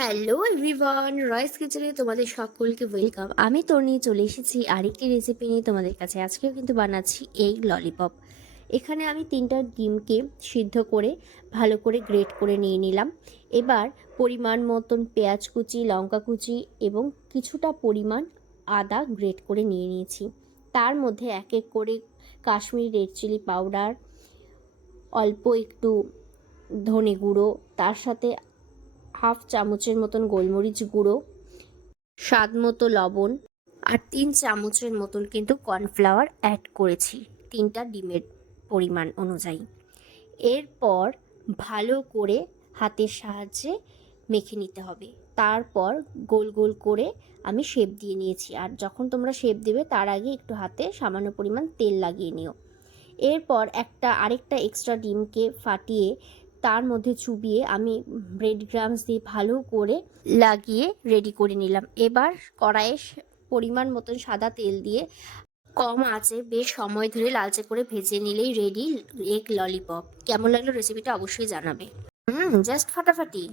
Hello everyone, রয়েস কিচেনে তোমাদের সকলকে ওয়েলকাম। আমি তোর নিয়ে চলে এসেছি আরেকটি রেসিপি নিয়ে তোমাদের কাছে। আজকেও কিন্তু বানাচ্ছি এগ ললিপপ। এখানে আমি 3টা ডিমকে সিদ্ধ করে ভালো করে গ্রেট করে নিয়ে নিলাম। এবার পরিমাণ মতন পেঁয়াজ কুচি, লঙ্কা কুচি এবং কিছুটা পরিমাণ আদা গ্রেট করে নিয়ে নিয়েছি। তার মধ্যে এক এক করে কাশ্মীরি রেড চিলি পাউডার, অল্প একটু ধনে গুঁড়ো, তার সাথে হাফ চামচের মতন গোলমরিচ গুঁড়ো, স্বাদ মতো লবণ আর 3 চামচের মতন কিন্তু কর্নফ্লাওয়ার অ্যাড করেছি 3টা ডিমের পরিমাণ অনুযায়ী। এরপর ভালো করে হাতের সাহায্যে মেখে নিতে হবে। তারপর গোল গোল করে আমি শেপ দিয়ে নিয়েছি। আর যখন তোমরা শেপ দেবে তার আগে একটু হাতে সামান্য পরিমাণ তেল লাগিয়ে নিও। এরপর আরেকটা এক্সট্রা ডিমকে ফাটিয়ে তার মধ্যে চুবিয়ে আমি ব্রেড ক্রাম্বস দিয়ে ভালো করে লাগিয়ে রেডি করে নিলাম। এবার কড়াইয়ে পরিমাণ মতন সাদা তেল দিয়ে কম আঁচে বেশ সময় ধরে লালচে করে ভেজে নিলেই রেডি এগ ললিপপ। কেমন লাগলো রেসিপিটা অবশ্যই জানাবে। জাস্ট ফাটাফাটি।